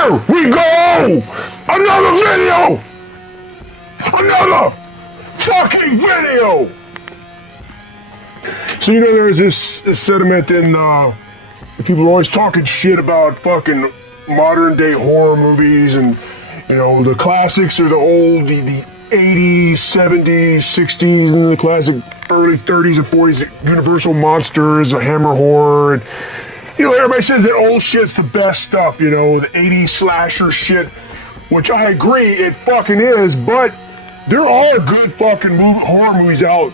Here we go! Another video! Another fucking video! So, you know, there's this sentiment in, people are always talking shit about fucking modern day horror movies, and, you know, the classics are the old, the 80s, 70s, 60s, and the classic early 30s and 40s, Universal Monsters, Hammer Horror, and, you know, everybody says that old shit's the best stuff, you know, the 80s slasher shit, which I agree, it fucking is, but there are good fucking horror movies out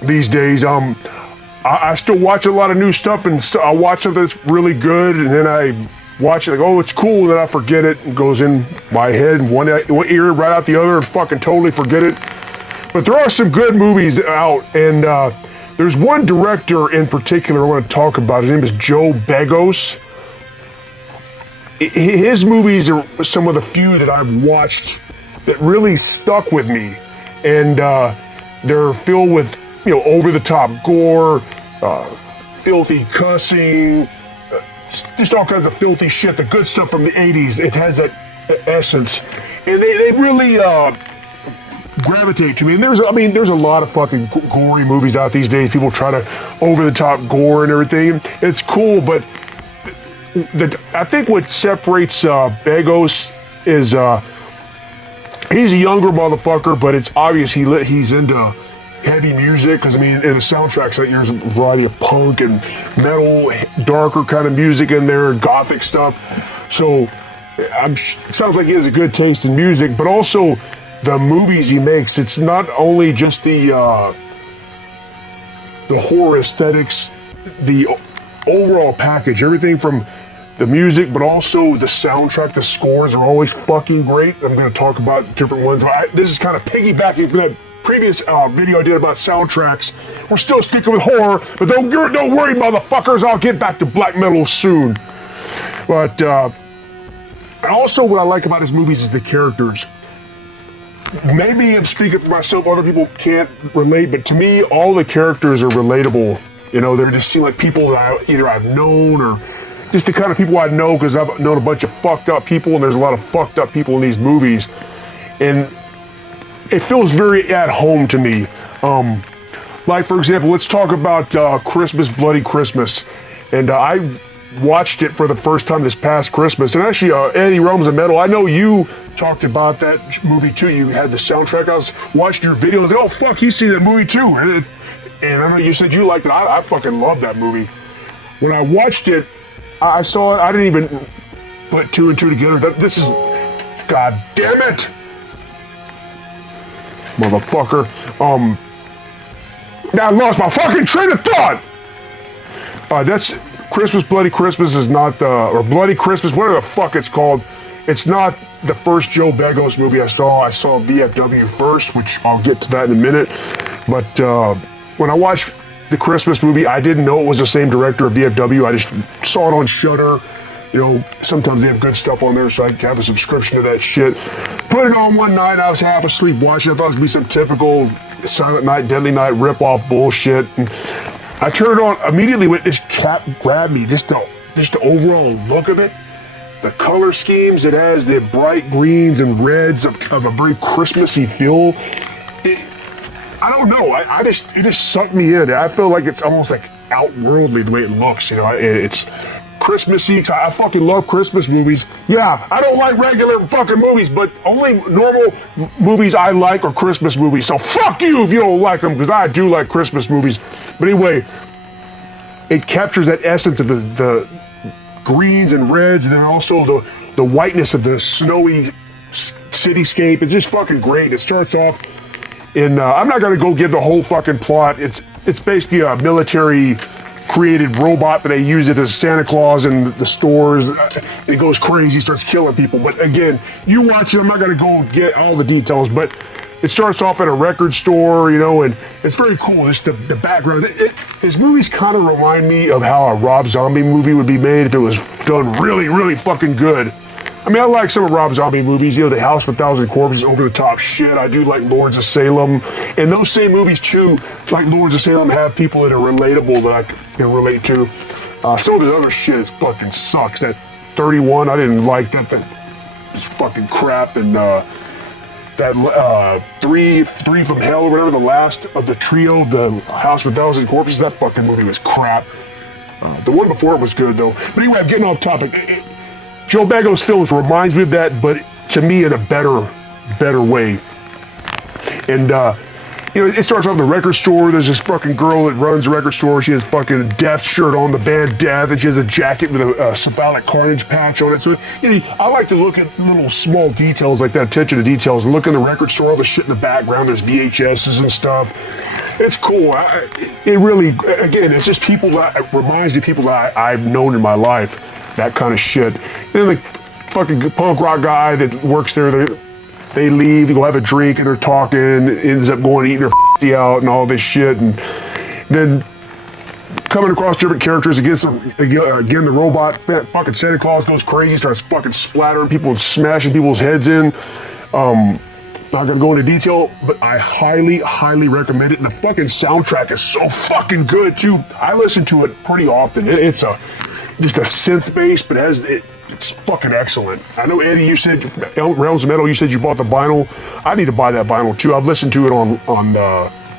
these days. I still watch a lot of new stuff, and I watch something that's really good, and then I watch it like, oh, it's cool, and then I forget it, and goes in my head, one ear right out the other, and fucking totally forget it. But there are some good movies out, and there's one director in particular I want to talk about. His name is Joe Begos. His movies are some of the few that I've watched that really stuck with me, and they're filled with, you know, over-the-top gore, filthy cussing, just all kinds of filthy shit, the good stuff from the 80s. It has that essence, and they really gravitate to me. And there's a lot of fucking gory movies out these days. People try to over-the-top gore and everything. It's cool, but I think what separates Begos is he's a younger motherfucker, but it's obvious he's into heavy music, because I mean, in the soundtracks, there's a variety of punk and metal, darker kind of music in there, gothic stuff. So it sounds like he has a good taste in music, but also the movies he makes. It's not only just the horror aesthetics, the overall package, everything from the music, but also the soundtrack. The scores are always fucking great. I'm going to talk about different ones. This is kind of piggybacking from that previous video I did about soundtracks. We're still sticking with horror, but don't worry, motherfuckers. I'll get back to black metal soon. But also, what I like about his movies is the characters. Maybe I'm speaking for myself. Other people can't relate, but to me, all the characters are relatable. You know, they just seem like people that I've known, or just the kind of people I know, because I've known a bunch of fucked up people, and there's a lot of fucked up people in these movies, and it feels very at home to me. Like, for example, let's talk about Christmas, Bloody Christmas. And I watched it for the first time this past Christmas. And actually, Eddie Rome's a Metal, I know you talked about that movie too. You had the soundtrack. I was watching your video. I was like, oh, fuck, he's seen that movie too. And I know you said you liked it. I fucking love that movie. When I watched it, I saw it. I didn't even put two and two together. This is, God damn it, motherfucker. Now I lost my fucking train of thought. That's Christmas, Bloody Christmas is not or Bloody Christmas, whatever the fuck it's called. It's not the first Joe Begos movie I saw. I saw VFW first, which I'll get to that in a minute. But when I watched the Christmas movie, I didn't know it was the same director of VFW. I just saw it on Shudder. You know, sometimes they have good stuff on there, so I have a subscription to that shit. Put it on one night, I was half asleep watching it. I thought it was going to be some typical Silent Night, Deadly Night rip-off bullshit. And I turned it on immediately when this cat grabbed me. Just the overall look of it. The color schemes, it has the bright greens and reds of a very Christmassy feel. I don't know, it just sucked me in. I feel like it's almost like outworldly the way it looks, you know. It's Christmassy, because I fucking love Christmas movies. Yeah, I don't like regular fucking movies, but only normal movies I like are Christmas movies. So fuck you if you don't like them, because I do like Christmas movies. But anyway, it captures that essence of the greens and reds, and then also the whiteness of the snowy cityscape. It's just fucking great. It starts off in, I'm not gonna go give the whole fucking plot. It's basically a military created robot, but they use it as Santa Claus in the stores. It goes crazy, starts killing people. But again, you watch it, I'm not gonna go get all the details, but it starts off at a record store, you know, and it's very cool, just the background. His movies kind of remind me of how a Rob Zombie movie would be made if it was done really, really fucking good. I mean, I like some of Rob Zombie movies, you know, The House with a Thousand Corpses, over-the-top shit. I do like Lords of Salem. And those same movies, too, like Lords of Salem, have people that are relatable that I can relate to. Some of his other shit fucking sucks. That 31. I didn't like that. That was fucking crap. And that three from Hell or whatever, the last of the trio, the House with 1,000 Corpses, that fucking movie was crap. The one before it was good though. But anyway, I'm getting off topic. Joe Begos films reminds me of that, but to me in a better way. And it starts off in the record store. There's this fucking girl that runs the record store. She has fucking Death shirt on, the band Death, and she has a jacket with a cephalic carnage patch on it. So I like to look at little small details like that, attention to details, and look in the record store, all the shit in the background. There's VHSs and stuff. It's cool. It really, again, it's just people that it reminds me of people that I've known in my life. That kind of shit. And then the fucking punk rock guy that works there, they leave, they go have a drink, and they're talking, ends up going to eat their out and all this shit, and then coming across different characters against them. Again, the robot fucking Santa Claus goes crazy, starts fucking splattering people and smashing people's heads in. Not gonna go into detail, but I highly recommend it. And the fucking soundtrack is so fucking good too. I listen to it pretty often. It's just a synth bass, but it's fucking excellent. I know, Eddie, you said Realms of Metal. You said you bought the vinyl. I need to buy that vinyl too. I've listened to it on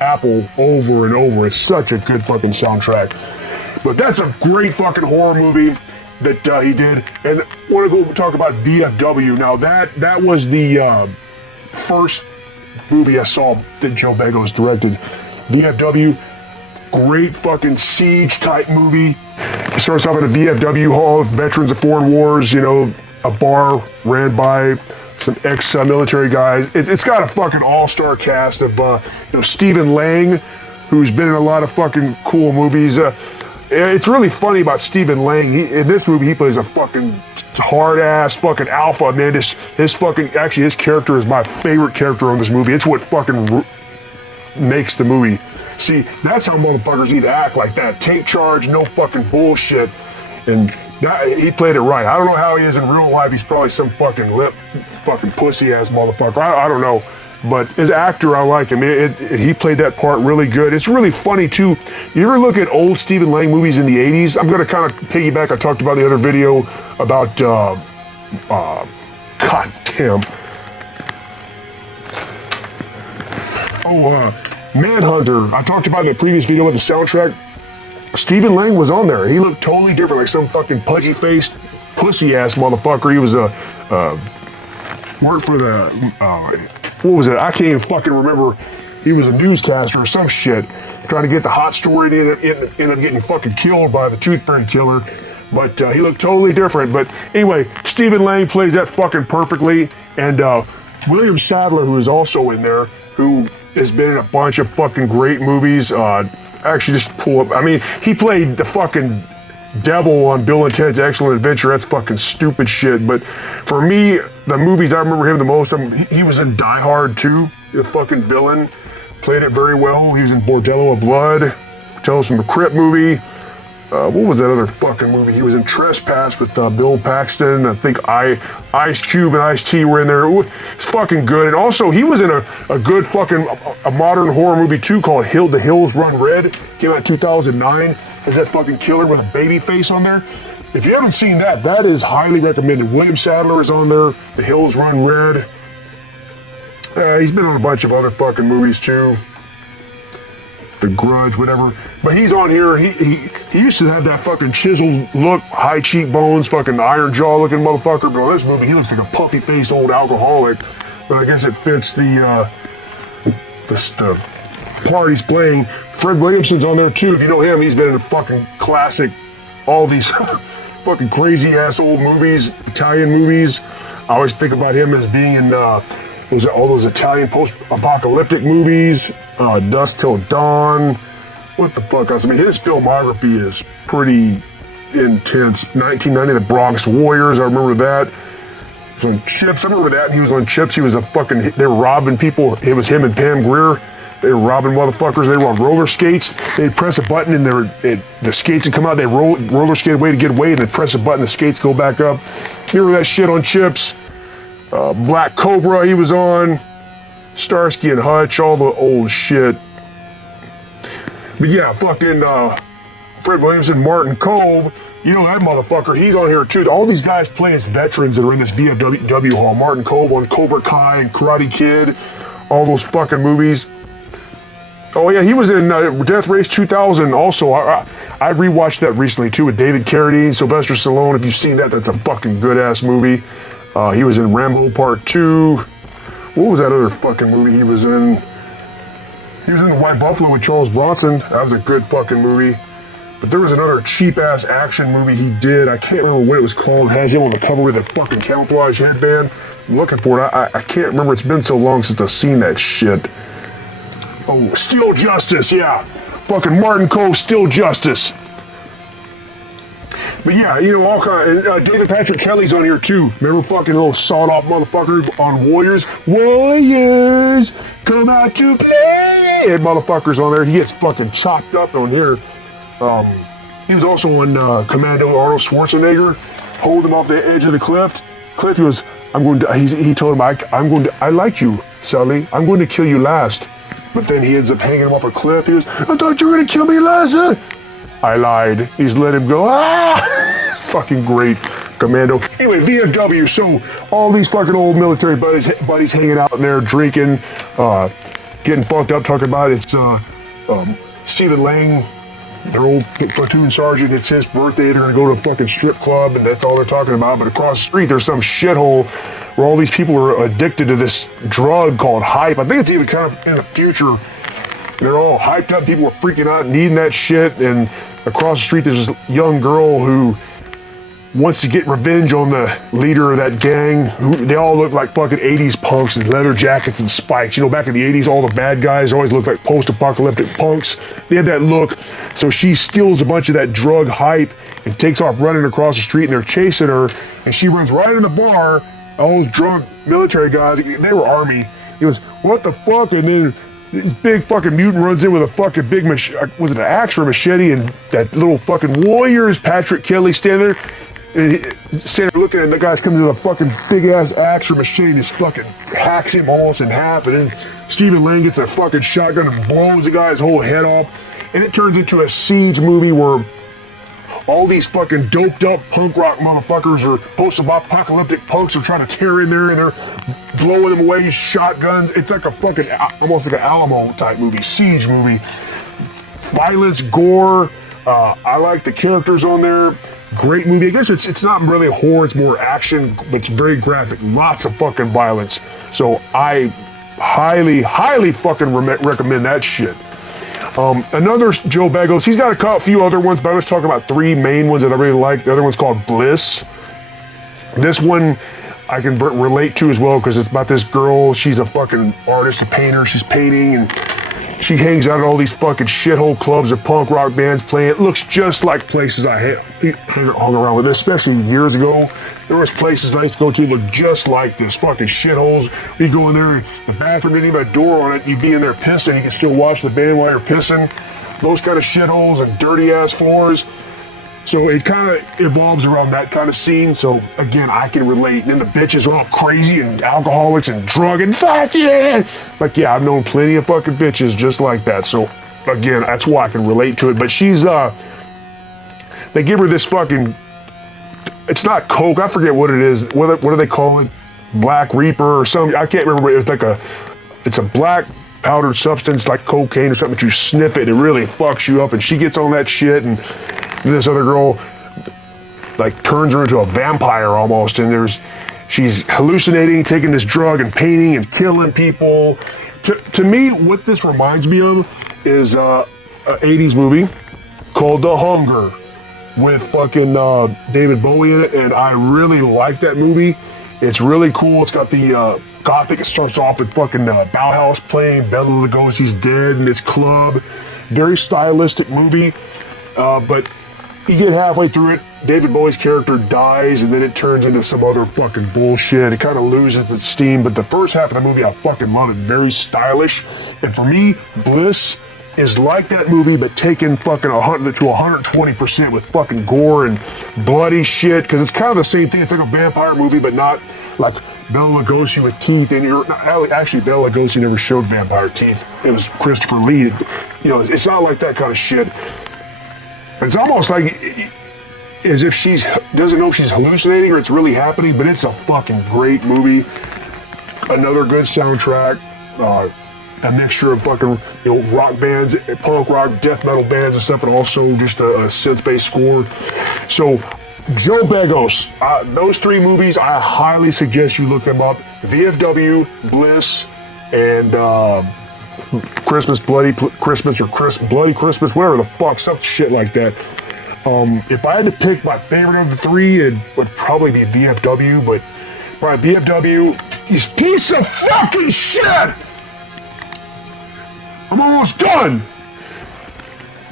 Apple over and over. It's such a good fucking soundtrack. But that's a great fucking horror movie that he did. And I want to go talk about VFW. Now that was the first movie I saw that Joe Begos directed. VFW, great fucking siege type movie. It starts off at a VFW hall of veterans of foreign wars, a bar ran by some ex-military guys. It's got a fucking all-star cast of Stephen Lang, who's been in a lot of fucking cool movies. It's really funny about Stephen Lang. In this movie, he plays a fucking hard-ass fucking alpha, man. His character is my favorite character in this movie. It's what fucking makes the movie. See, that's how motherfuckers need to act like that. Take charge, no fucking bullshit. And he played it right. I don't know how he is in real life. He's probably some fucking pussy-ass motherfucker. I don't know. But as an actor, I like him. He played that part really good. It's really funny, too. You ever look at old Stephen Lang movies in the 80s? I'm going to kind of piggyback. I talked about the other video about, God damn. Manhunter. I talked about in the previous video with the soundtrack. Stephen Lang was on there. He looked totally different, like some fucking pudgy-faced, pussy-ass motherfucker. He was worked for the, what was it? I can't even fucking remember. He was a newscaster or some shit, trying to get the hot story and ended up getting fucking killed by the Tooth Fairy killer. But he looked totally different. But anyway, Stephen Lang plays that fucking perfectly. And William Sadler, who is also in there, who has been in a bunch of fucking great movies. Actually, just pull up. I mean, he played the fucking devil on Bill and Ted's Excellent Adventure. That's fucking stupid shit. But for me, the movies I remember him the most, he was in Die Hard too. The fucking villain. Played it very well. He was in Bordello of Blood. Tales from the Crypt movie. What was that other fucking movie? He was in Trespass with Bill Paxton. I think Ice Cube and Ice-T were in there. It's fucking good. And also, he was in a good fucking a modern horror movie too called The Hills Run Red. Came out in 2009. Has that fucking killer with a baby face on there. If you haven't seen that, that is highly recommended. William Sadler is on there. The Hills Run Red. He's been on a bunch of other fucking movies too. The Grudge, whatever. But he's on here. He used to have that fucking chiseled look, high cheekbones, fucking iron jaw looking motherfucker. But in this movie, he looks like a puffy faced old alcoholic. But I guess it fits the part he's playing. Fred Williamson's on there too. If you know him, he's been in a fucking classic, all these fucking crazy ass old movies, Italian movies. I always think about him as being in all those Italian post-apocalyptic movies. Dusk Till Dawn. What the fuck else? I mean, his filmography is pretty intense. 1990, The Bronx Warriors. I remember that. He was on Chips. I remember that. He was on Chips. He was they were robbing people. It was him and Pam Grier. They were robbing motherfuckers. They were on roller skates. They'd press a button and the skates would come out. They roller skate away to get away, and they'd press a button. The skates go back up. Remember that shit on Chips? Black Cobra he was on. Starsky and Hutch, all the old shit. But yeah, fucking Fred Williamson, Martin Cove. You know that motherfucker, he's on here too. All these guys play as veterans that are in this VFW hall. Martin Kove on Cobra Kai and Karate Kid, all those fucking movies. Oh yeah, he was in Death Race 2000 also. I rewatched that recently too with David Carradine, Sylvester Stallone. If you've seen that, that's a fucking good ass movie. He was in Rambo Part 2. What was that other fucking movie he was in? He was in The White Buffalo with Charles Bronson. That was a good fucking movie. But there was another cheap-ass action movie he did. I can't remember what it was called. It has him on the cover with a fucking camouflage headband. I'm looking for it. I can't remember. It's been so long since I've seen that shit. Oh, Steel Justice, yeah. Fucking Martin Kove, Steel Justice. But yeah, you know, all kind of, David Patrick Kelly's on here too. Remember fucking little sawed-off motherfucker on Warriors? Warriors, come out to play! And motherfuckers on there. He gets fucking chopped up on here. He was also on Commando Arnold Schwarzenegger, holding him off the edge of the cliff. He goes, he told him, I like you, Sully. I'm going to kill you last. But then he ends up hanging him off a cliff. He goes, I thought you were going to kill me last, huh? I lied. He's let him go. Ah! Fucking great. Commando. Anyway, VFW. So all these fucking old military buddies hanging out in there, drinking, getting fucked up, talking about it's Stephen Lang, their old platoon sergeant. It's his birthday. They're gonna go to a fucking strip club, and that's all they're talking about. But across the street, there's some shithole where all these people are addicted to this drug called hype. I think it's even kind of in the future. They're all hyped up. People are freaking out, needing that shit. And across the street, there's this young girl who wants to get revenge on the leader of that gang. They all look like fucking 80s punks in leather jackets and spikes. You know, back in the 80s, all the bad guys always looked like post-apocalyptic punks. They had that look. So she steals a bunch of that drug hype and takes off running across the street, and they're chasing her. And she runs right in the bar. All those drunk military guys, they were Army. He goes, what the fuck? And then this big fucking mutant runs in with a fucking big was it an axe or a machete? And that little fucking Warriors, Patrick Kelly, standing there. And standing there looking at the guys coming to the fucking big ass axe or machete and just fucking hacks him almost in half. And then Stephen Lang gets a fucking shotgun and blows the guy's whole head off. And it turns into a siege movie where all these fucking doped up punk rock motherfuckers or post-apocalyptic punks are trying to tear in there and they're blowing them away, shotguns. It's like a fucking, almost like an Alamo type movie, siege movie. Violence, gore. I like the characters on there. Great movie. I guess it's not really horror, it's more action, but it's very graphic. Lots of fucking violence. So I highly, highly fucking recommend that shit. Another Joe Begos, he's got a few other ones, but I was talking about three main ones that I really like. The other one's called Bliss. This one I can relate to as well because it's about this girl. She's a fucking artist, a painter. She's painting and she hangs out at all these fucking shithole clubs or punk rock bands playing. It looks just like places I hung around with, especially years ago. There was places I used to go to that look just like this, fucking shitholes. You go in there, the bathroom didn't even have a door on it. You'd be in there pissing. You can still watch the band while you're pissing. Those kind of shitholes and dirty ass floors. So it kind of evolves around that kind of scene. So again, I can relate. And then the bitches are all crazy and alcoholics and drug and fuck yeah. Like, yeah, I've known plenty of fucking bitches just like that. So again, that's why I can relate to it. But she's, they give her this fucking, it's not coke, I forget what it is. What do they call it? Black Reaper or something. I can't remember. It's like it's a black powdered substance like cocaine or something, but you sniff it, it really fucks you up. And she gets on that shit, and this other girl like turns her into a vampire almost. And she's hallucinating, taking this drug and painting and killing people. To me, what this reminds me of is an 80s movie called The Hunger, with fucking David Bowie in it, and I really like that movie. It's really cool. It's got the gothic. It starts off with fucking Bauhaus playing, Bela Lugosi's dead in this club. Very stylistic movie, but you get halfway through it, David Bowie's character dies, and then it turns into some other fucking bullshit. It kind of loses its steam, but the first half of the movie, I fucking love it. Very stylish, and for me, Bliss is like that movie, but taken fucking 100 to 120% with fucking gore and bloody shit, because it's kind of the same thing. It's like a vampire movie, but not like Bela Lugosi with teeth. And actually, Bela Lugosi never showed vampire teeth. It was Christopher Lee. You know, it's not like that kind of shit. It's almost like as if she doesn't know if she's hallucinating or it's really happening, but it's a fucking great movie. Another good soundtrack. A mixture of fucking, rock bands, punk rock, death metal bands and stuff, and also just a synth-based score. So, Joe Begos, those 3 movies, I highly suggest you look them up. VFW, Bliss, and Christmas, Bloody Christmas, or Bloody Christmas, whatever the fuck, some shit like that. If I had to pick my favorite of the 3, it would probably be VFW, but probably VFW, he's piece of fucking shit! I'm almost done!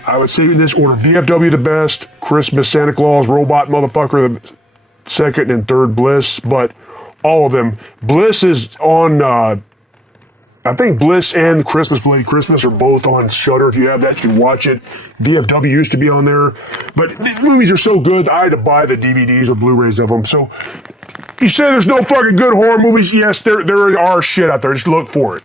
I would say in this order, VFW the best, Christmas, Santa Claus, Robot Motherfucker the second, and third Bliss, but all of them. Bliss is on, I think Bliss and Christmas, Bloody Christmas are both on Shudder. If you have that, you can watch it. VFW used to be on there, but the movies are so good, I had to buy the DVDs or Blu-rays of them. So, you say there's no fucking good horror movies? Yes, there are shit out there. Just look for it.